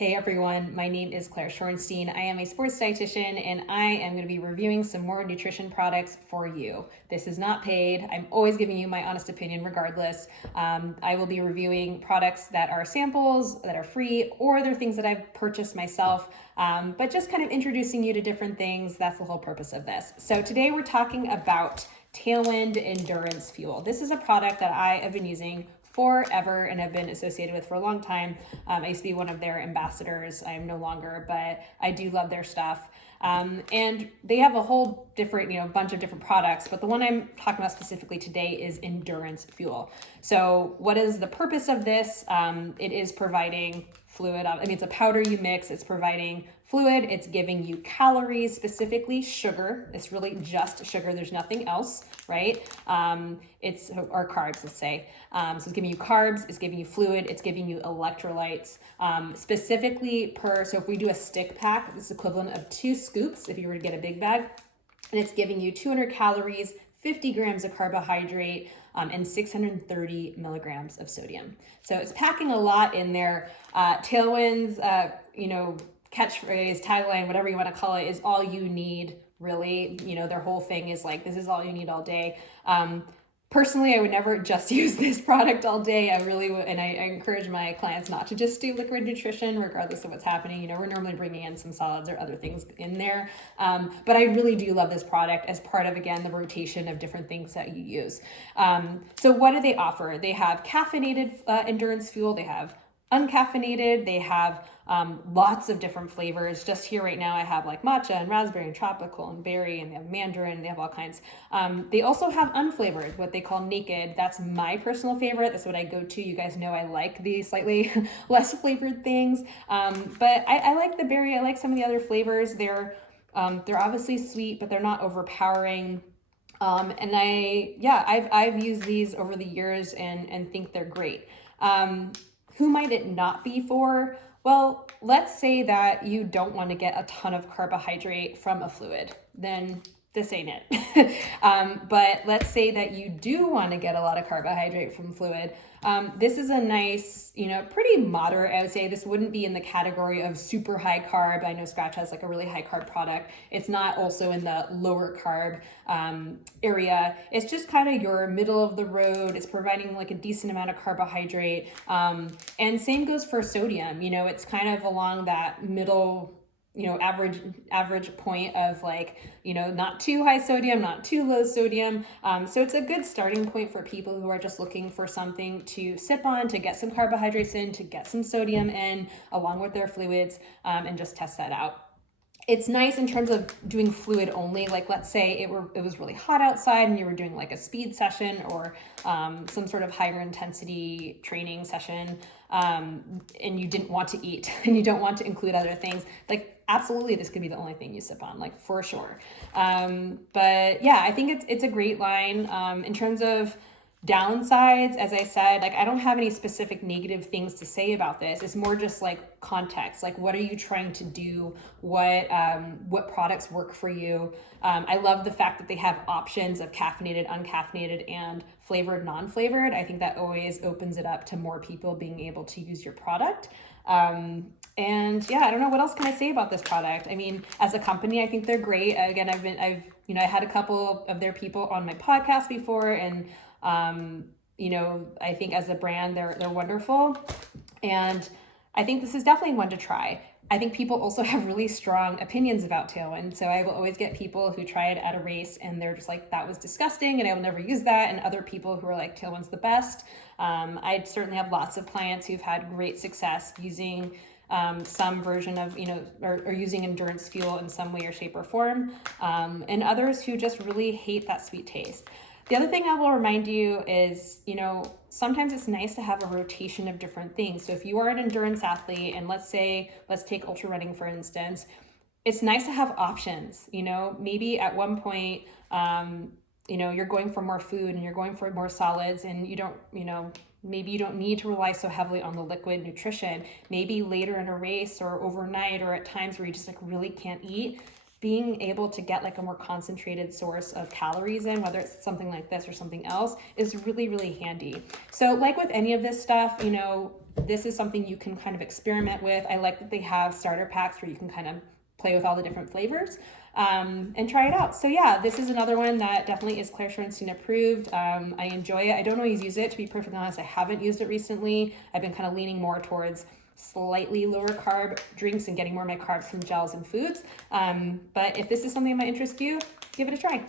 Hey everyone, my name is Claire Shorenstein. I am a sports dietitian and I am going to be reviewing some more nutrition products for you. This is not paid. I'm always giving you my honest opinion regardless. I will be reviewing products that are samples, that are free, or they're things that I've purchased myself, but just kind of introducing you to different things. That's the whole purpose of this. So today we're talking about Tailwind Endurance Fuel. This is a product that I have been using forever and have been associated with for a long time. I used to be one of their ambassadors. I am no longer, but I do love their stuff. And they have a whole different, bunch of different products, but the one I'm talking about specifically today is Endurance Fuel. So what is the purpose of this? It is providing fluid. It's a powder you mix. It's providing fluid. It's giving you calories, specifically sugar. It's really just sugar. There's nothing else, right? Or carbs, let's say. So it's giving you carbs. It's giving you fluid. It's giving you electrolytes. So if we do a stick pack, this is equivalent of 2 scoops if you were to get a big bag, and it's giving you 200 calories, 50 grams of carbohydrate, and 630 milligrams of sodium. So it's packing a lot in there. Tailwind's, catchphrase, tagline, whatever you want to call it, is all you need, really. Their whole thing is like, this is all you need all day. Personally, I would never just use this product all day. I really would, and I encourage my clients not to just do liquid nutrition, regardless of what's happening. We're normally bringing in some solids or other things in there. But I really do love this product as part of, again, the rotation of different things that you use. So what do they offer? They have caffeinated endurance fuel. They have uncaffeinated. They have lots of different flavors. Just here right now I have like matcha and raspberry and tropical and berry, and they have mandarin. They have all kinds. They also have unflavored, what they call naked. That's my personal favorite. That's what I go to. You guys know I like the slightly less flavored things. But I like the berry. I like some of the other flavors. They're obviously sweet, but they're not overpowering. And I've used these over the years and think they're great. Who might it not be for? Well, let's say that you don't want to get a ton of carbohydrate from a fluid, then this ain't it. But let's say that you do want to get a lot of carbohydrate from fluid. This is a nice, pretty moderate, I would say. This wouldn't be in the category of super high carb. I know Scratch has like a really high carb product. It's not also in the lower carb area. It's just kind of your middle of the road. It's providing like a decent amount of carbohydrate. And same goes for sodium. It's kind of along that middle average point of like, not too high sodium, not too low sodium. So it's a good starting point for people who are just looking for something to sip on, to get some carbohydrates in, to get some sodium in, along with their fluids, and just test that out. It's nice in terms of doing fluid only. Like, let's say it was really hot outside and you were doing like a speed session or some sort of higher intensity training session, and you didn't want to eat and you don't want to include other things. Like, absolutely, this could be the only thing you sip on, like, for sure. But yeah, I think it's a great line. In terms of downsides, as I said, like, I don't have any specific negative things to say about this. It's more just like context, like, what are you trying to do? What products work for you? I love the fact that they have options of caffeinated, uncaffeinated, and flavored, non-flavored. I think that always opens it up to more people being able to use your product. And yeah, I don't know, what else can I say about this product? I mean, as a company, I think they're great. Again, I had a couple of their people on my podcast before, and I think as a brand, they're wonderful. And I think this is definitely one to try. I think people also have really strong opinions about Tailwind. So I will always get people who try it at a race and they're just like, that was disgusting and I will never use that. And other people who are like, Tailwind's the best. I certainly have lots of clients who've had great success using some version of, or using endurance fuel in some way or shape or form. And others who just really hate that sweet taste. The other thing I will remind you is, sometimes it's nice to have a rotation of different things. So if you are an endurance athlete, and let's take ultrarunning, for instance, it's nice to have options. Maybe at one point, you're going for more food and you're going for more solids, and maybe you don't need to rely so heavily on the liquid nutrition. Maybe later in a race or overnight or at times where you just like really can't eat, being able to get like a more concentrated source of calories in, whether it's something like this or something else, is really, really handy. So like with any of this stuff, you know, this is something you can kind of experiment with. I like that they have starter packs where you can kind of play with all the different flavors and try it out. So yeah, this is another one that definitely is Claire Shorenstein approved. I enjoy it. I don't always use it, to be perfectly honest. I haven't used it recently. I've been kind of leaning more towards slightly lower carb drinks and getting more of my carbs from gels and foods. But if this is something that might interest you, give it a try.